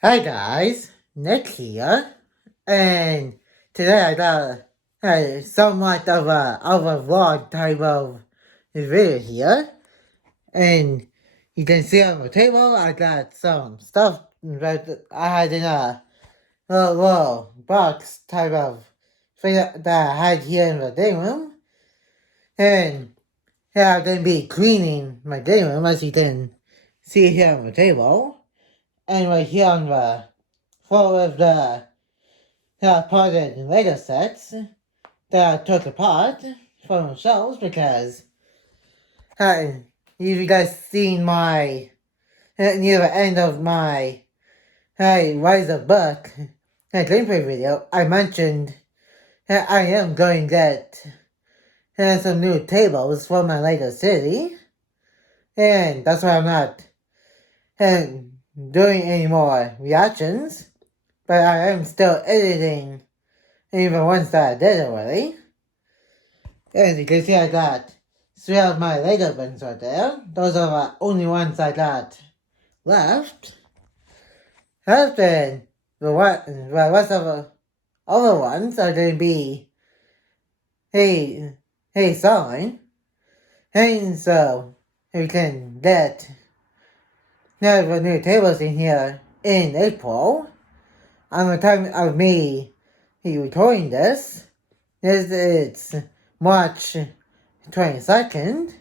Hi guys, Nick here, and today I got somewhat of a vlog type of video here, and you can see on the table I got some stuff that I had in a little box type of thing that I had here in the day room, and yeah, I'm gonna be cleaning my day room as you can see here on the table, and right here on the floor of the part of Lego sets that I took apart for themselves because uh, you guys seen my near the end of my Rise of Book gameplay video, I mentioned I am going to get some new tables for my Lego city, and that's why I'm not uh, doing any more reactions, but I am still editing even ones that I did already. And you can see I got three of my Lego bins right there. Those are the only ones I got left. Then the rest of the other ones are going to be hey sign. And so we can get have the new tables in here in April. On the time of me recording this, it's March 22nd.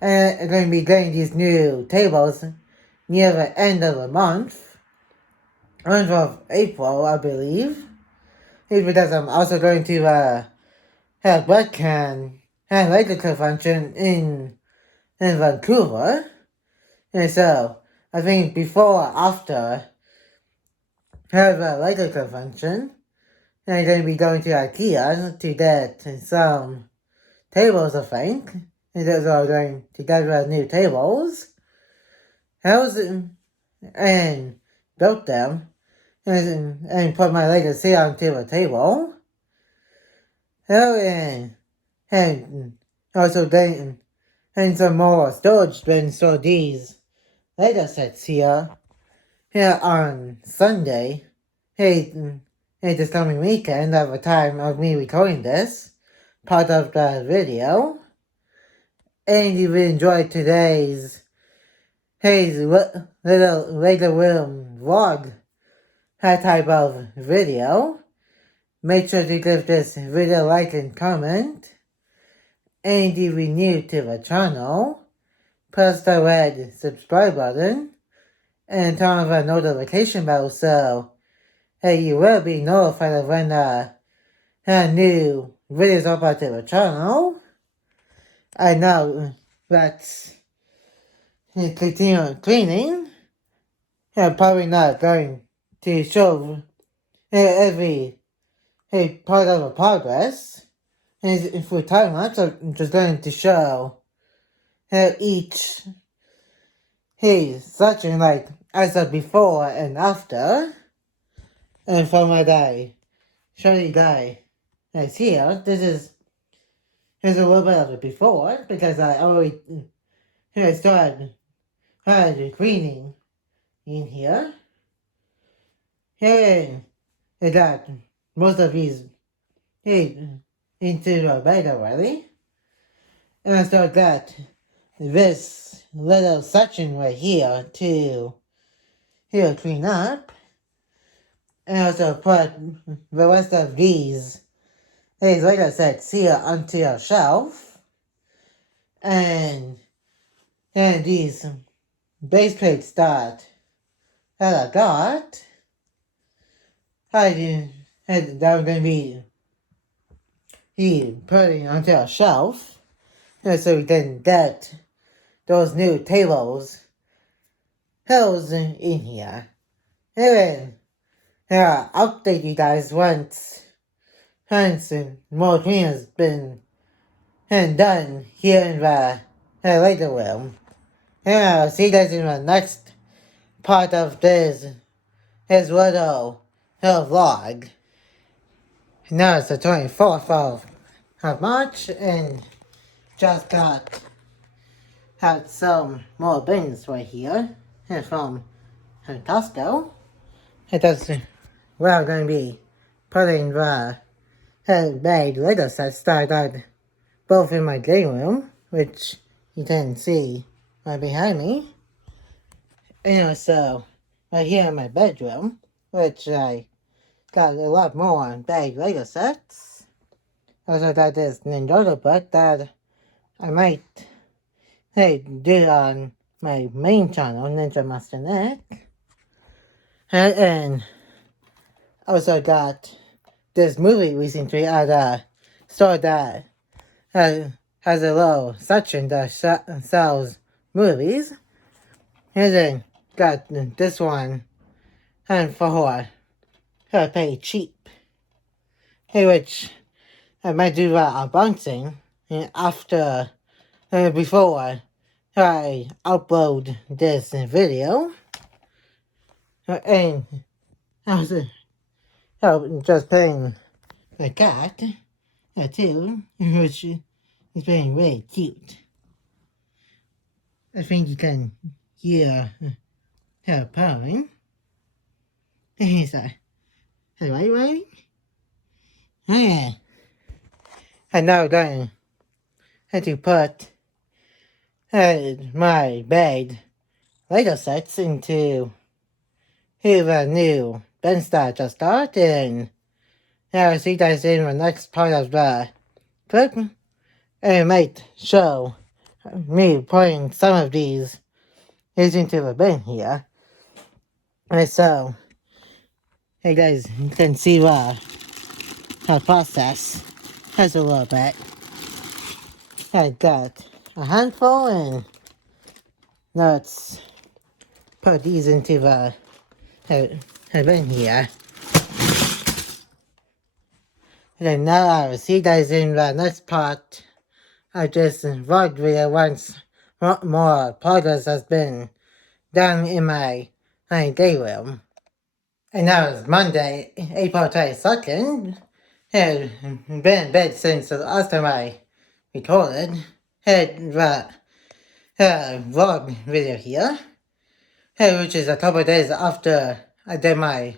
And I'm going to be getting these new tables near the end of the month of April, I believe. It's because I'm also going to have webcam and laser convention in Vancouver. And so, I think before or after have a laser convention, I'm going to be going to IKEA to get some tables, I think. And those are going to get new tables. And built them and put my legacy onto a table. And also then and some more storage bins for these Lego sets here on Sunday. Hey, this coming weekend at the time of me recording this part of the video. And if you enjoyed today's little Lego room vlog type of video, make sure to give this video a like and comment. And if you're new to the channel, press the red subscribe button and turn on the notification bell so you will be notified of when new videos upload to the channel. I know let's continue cleaning. I'm probably not going to show every part of the progress. And for time lapse, I'm just going to show each section like as of before and after. And for my day, show you guys here. Here's a little bit of it before because I already started cleaning in here. Here I got most of these into the bed already. And I still got this little section right here to clean up. And also put the rest of these Lego sets here onto a shelf. And these base plates that I got, I'm going to be putting onto a shelf. So we can get those new tables held in here. And then I'll update you guys once more cleaning has been done here in the later room. And I'll see you guys in the next part of this little vlog. Now it's the 24th of March and just had some more bins right here from Costco. That's where I'm going to be putting the bed Lego sets that I got both in my day room, which you can see right behind me, and also right here in my bedroom, which I got a lot more bag Lego sets. Also got this Ninjago book that I might do on my main channel, Ninja Master Nick. And also got this movie recently at a store that has a little section that sells movies. And then got this one and for pay cheap. Hey, which I might do unboxing after before I upload this video. And I was just playing the cat too, which is being really cute. I think you can hear her purring. And he's like, "Hey, are you waiting?" Yeah. And now I'm going to put my bed Lego sets into the new bench that I just started. And I'll see you guys in the next part of the clip. And it might show me putting some of these into the bin here. And so, hey guys, you can see the process has a little bit. I got a handful, and let's put these into the bin here. And now I will see you guys in the next part of this vlog video once more progress has been done in my day room. And now it's Monday, April 22nd. I've been in bed since the last time I recorded the vlog video here, which is a couple of days after I did my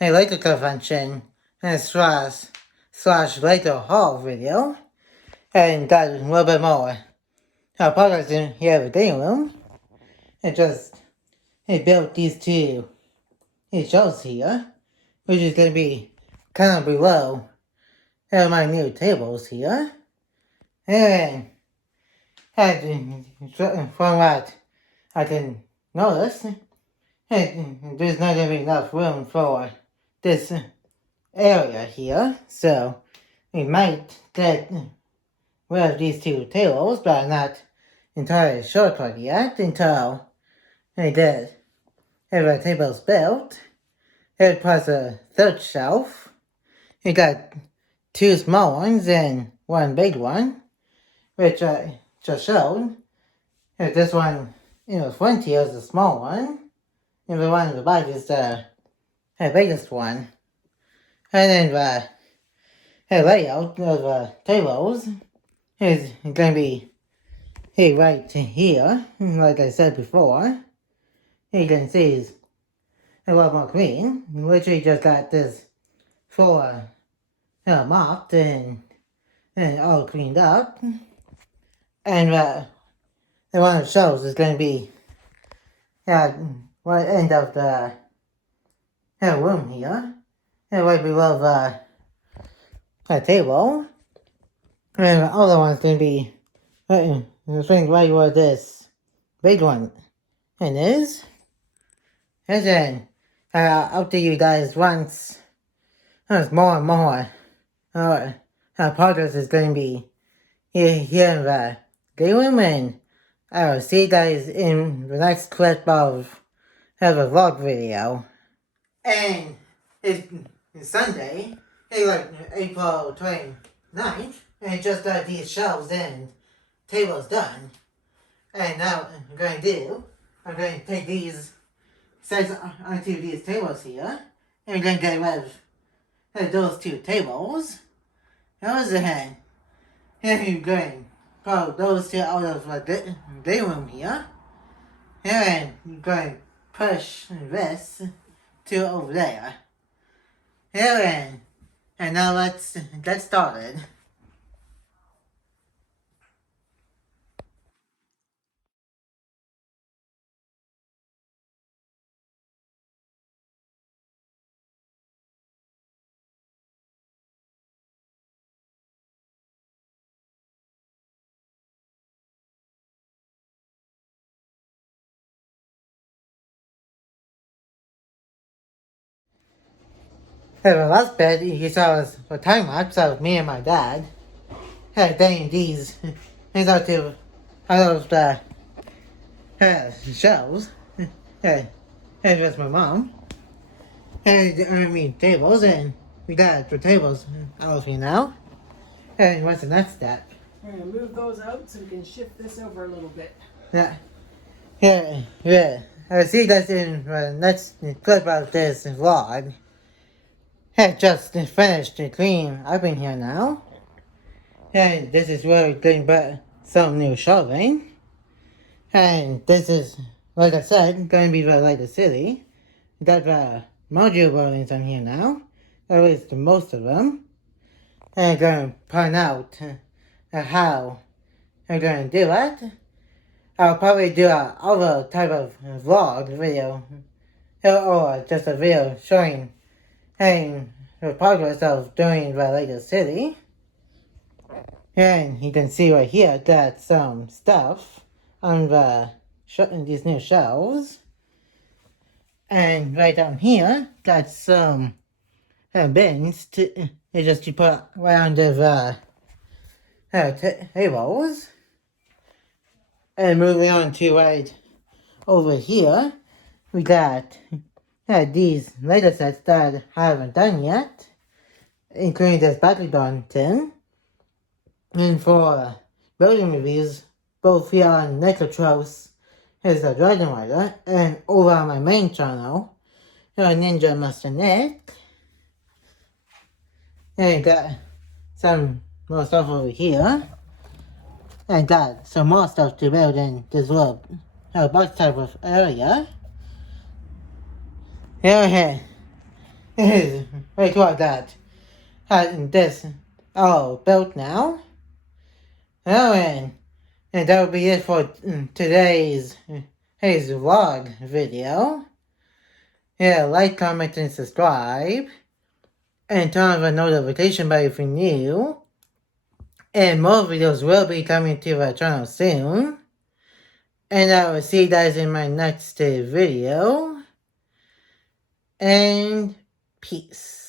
Lego convention and slash Lego haul video, and got a little bit more progress in here in the game room. I built these two shelves here, which is going to be kind of below my new tables here. And from what I can notice, there's not going to be enough room for this area here, so we might get rid of these two tables, but I'm not entirely sure quite yet until I get the tables built. It plus a third shelf. You got two small ones and one big one, which I just showed. This one in the front here is the small one, and the one in the back is the biggest one. And then the layout of the tables is going to be right here, like I said before. You can see it's a lot more clean. Literally just got this floor mopped and all cleaned up. And the one of the shelves is going to be right end of the room here, and right below the table. And the other one's going to be right where this big one is. And then up to you guys once more and more progress is going to be here in the game room, and I will see you guys in the next clip of the vlog video. And it's Sunday, April 29th, and just got these shelves and tables done. And now what I'm going to take these sets onto these tables here, and we're going to get rid of those two tables. Those and you're going to pull those two out of the day room here. And you're going to push this to over there. Here and now let's get started. In the last bit, you saw us a time lapse of me and my dad. Getting these out of the shelves. Hey, was my mom. Tables, and we got the tables out of here now. And what's the next step? We're going to move those out so we can shift this over a little bit. Yeah. I'll see you guys in the next clip of this vlog. I just finished the clean up in here now. And this is where we're getting back some new shelving. And this is, like I said, going to be the latest city. We got the module buildings on here now. At least most of them. And I'm going to point out how I'm going to do it. I'll probably do other type of vlog video. Or just a video showing the progress of doing the latest city. And you can see right here that some stuff on these new shelves. And right down here, got some bins to put right under the tables. And moving on to right over here, we got these later sets that I haven't done yet, including this Battledon tin. And for building reviews, both here on Necrotros, here's the Dragon Rider, and over on my main channel, here on Ninja Master Nick. And got some more stuff over here. And got some more stuff to build in this little box type of area. Here it is very cool that having this all built now. And that will be it for today's vlog video. Yeah, like, comment, and subscribe. And turn on the notification bell if you're new. And more videos will be coming to the channel soon. And I will see you guys in my next video. And peace.